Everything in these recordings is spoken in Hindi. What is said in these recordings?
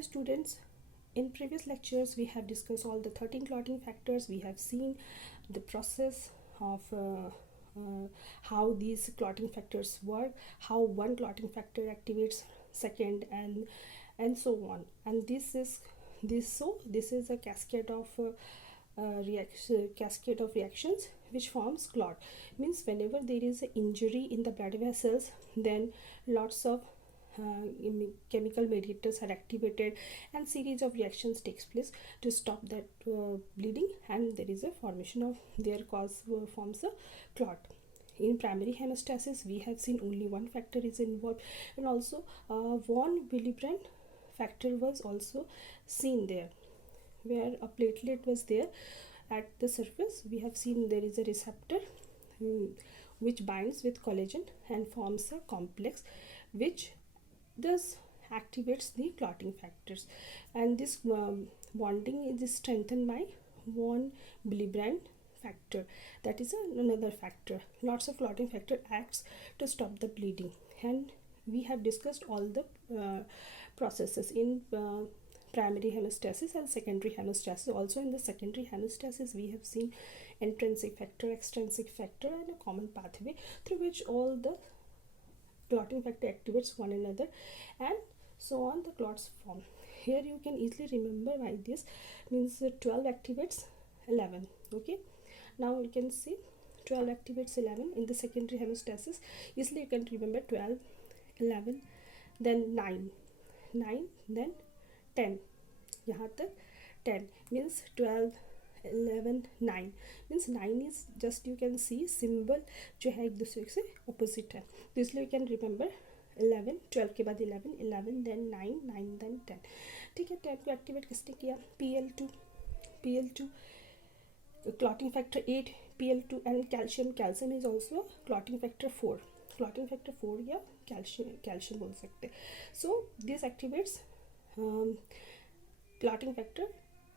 Dear students, in previous lectures we have discussed all the 13 clotting factors. We have seen the process of how these clotting factors work, how one clotting factor activates second, and so on. And this is a cascade of reactions which forms clot. Means whenever there is an injury in the blood vessels, then lots of chemical mediators are activated and series of reactions takes place to stop that bleeding, and there is a formation of their cause forms a clot. In primary hemostasis we have seen only one factor is involved, and also von Willebrand factor was also seen there, where a platelet was there at the surface. We have seen there is a receptor which binds with collagen and forms a complex which thus activates the clotting factors, and this bonding is strengthened by von Willebrand factor. That is another factor. Lots of clotting factor acts to stop the bleeding, and we have discussed all the processes in primary hemostasis and secondary hemostasis. Also in the secondary hemostasis we have seen intrinsic factor, extrinsic factor, and a common pathway through which all the clotting factor activates one another, and so on the clots form. Here you can easily remember by this, means 12 activates 11. Okay, now you can see 12 activates 11 in the secondary hemostasis. Easily you can remember 12, 11, then 9, then 10. यहाँ तक 10 means 12, 11, 9 means 9 is just you can see symbol जो है एक दूसरे से opposite है, तो इसलिए you can remember 11, 12 के बाद 11, 11 then 9, 9 then 10. ठीक है, 10 को एक्टिवेट किसने किया? PL2 clotting factor 8, PL2, and calcium is also clotting factor 4 या calcium बोल सकते हैं. So this activates clotting factor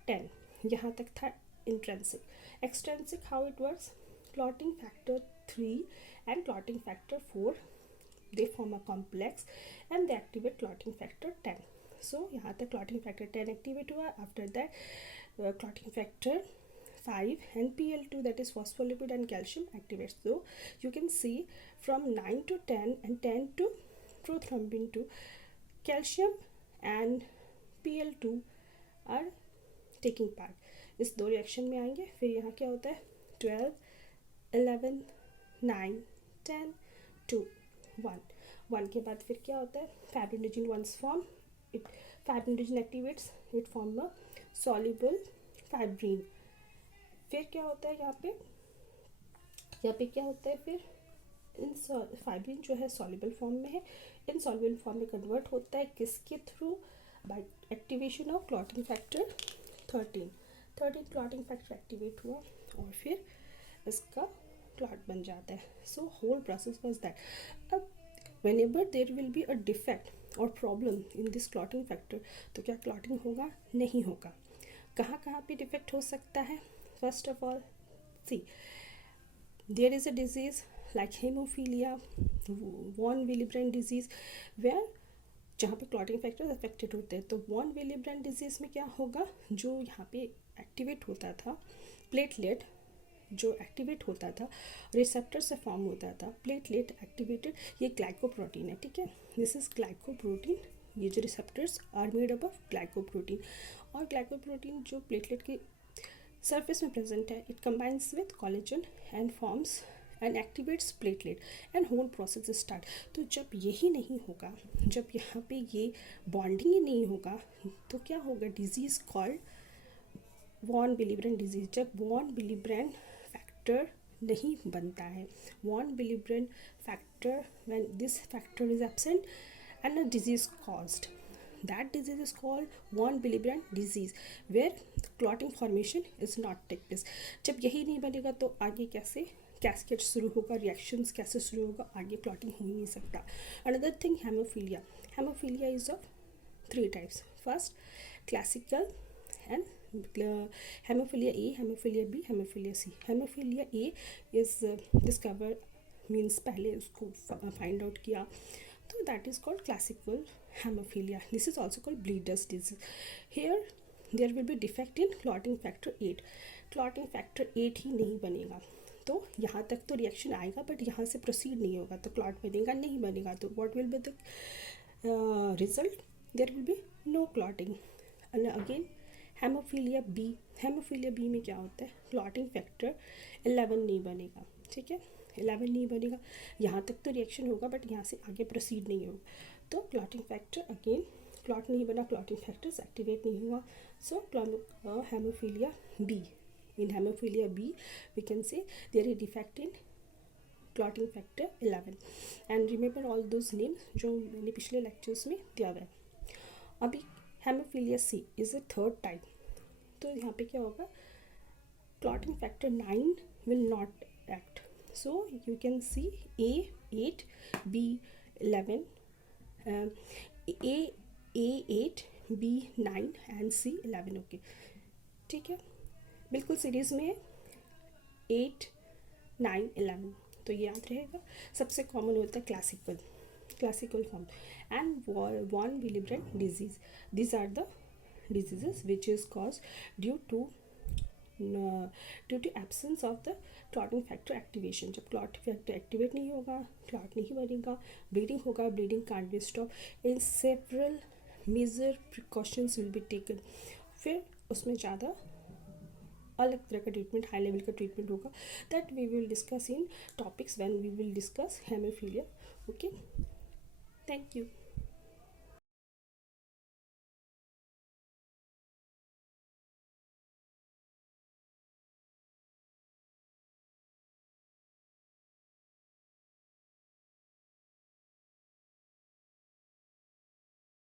10. यहाँ तक था intrinsic. Extrinsic, how it works? Clotting factor 3 and clotting factor 4, they form a complex and they activate clotting factor 10. So यहाँ तक clotting factor 10 activate हुआ. After that clotting factor 5 and PL2, that is phospholipid and calcium, activates. So you can see from 9 to 10 and 10 to prothrombin to calcium and PL2 are taking part. इस दो रिएक्शन में आएंगे. फिर यहाँ क्या होता है? 12, 11, 9, 10, 2, 1 के बाद फिर क्या होता है? Fibrinogen once form. Fibrinogen activates, it form a soluble fibrin. फिर क्या होता है यहाँ पे क्या होता है? फिर इन फाइब्रिन जो है सॉल्युबल फॉर्म में है, इन सॉल्युबल फॉर्म में कन्वर्ट होता है किसके through? By activation of clotting factor 13 clotting factor activate हुआ और फिर इसका क्लॉट बन जाता है. So whole process was that. अब whenever there will be a defect और problem in this clotting factor, तो क्या क्लॉटिंग होगा? नहीं होगा. कहाँ पे डिफेक्ट हो सकता है? First of all see, there is a disease like hemophilia, von Willebrand disease, where जहाँ पे क्लॉटिंग फैक्टर्स अफेक्टेड होते हैं. तो वॉन विलीब्रेंड डिजीज़ में क्या होगा? जो यहाँ पे एक्टिवेट होता था प्लेटलेट, जो एक्टिवेट होता था रिसेप्टर से फॉर्म होता था प्लेटलेट एक्टिवेटेड, ये ग्लाइकोप्रोटीन है. ठीक है, दिस इज ग्लाइकोप्रोटीन. ये जो receptors are made up of glycoprotein, और ग्लाइकोप्रोटीन जो प्लेटलेट के सरफेस में प्रेजेंट है, it combines with collagen and forms and activates platelet and whole process start. तो जब यही नहीं होगा, जब यहाँ पे ये बॉन्डिंग ही नहीं होगा, तो क्या होगा? Disease called von Willebrand disease. जब वॉन विलीब्रेंड फैक्टर नहीं बनता है, von Willebrand factor, when this factor is absent and a disease caused, that disease is called von Willebrand disease, where clotting formation is not take place. जब यही नहीं बनेगा तो आगे कैसे कैस्केड शुरू होगा, रिएक्शंस कैसे शुरू होगा, आगे क्लॉटिंग हो ही नहीं सकता. Another thing, hemophilia is of 3 types. First classical and hemophilia A, hemophilia B, hemophilia C. Hemophilia A is discover means पहले उसको फाइंड आउट किया So that is called classical hemophilia. This is also called bleeder's disease. Here there will be defect in clotting factor 8. Clotting factor 8 ही नहीं बनेगा, तो यहाँ तक तो रिएक्शन आएगा बट यहाँ से प्रोसीड नहीं होगा, तो क्लॉट बनेगा नहीं बनेगा, तो what will be the result? There will be no clotting. And again hemophilia B में क्या होता है? क्लॉटिंग फैक्टर 11 नहीं बनेगा. ठीक है, 11 नहीं बनेगा, यहाँ तक तो रिएक्शन होगा बट यहाँ से आगे प्रोसीड नहीं होगा, तो क्लॉटिंग फैक्टर अगेन क्लॉट नहीं बना, क्लॉटिंग फैक्टर्स एक्टिवेट नहीं हुआ. So haemophilia B. In hemophilia B, we can say there is defect in clotting factor 11. And remember all those names जो मैंने पिछले lectures में दिया हुआ है. अभी hemophilia C is a third type. तो यहाँ पे क्या होगा? Clotting factor 9 will not act. So you can see A8, B11, A8, B9 and C11. Okay, ठीक है, बिल्कुल सीरीज़ में 8, 9, 11, तो ये याद रहेगा. सबसे कॉमन होता है classical form and von Willebrand disease. These are the diseases which is cause due to absence of the clotting factor activation. जब क्लॉट फैक्टर एक्टिवेट नहीं होगा, क्लॉट नहीं बनेगा, ब्लीडिंग होगा, bleeding can't be stop. In several major precautions will be taken. फिर उसमें ज़्यादा अलग तरह का ट्रीटमेंट, हाई लेवल का ट्रीटमेंट होगा. That we will discuss in topics when we will discuss haemophilia. Okay, thank you.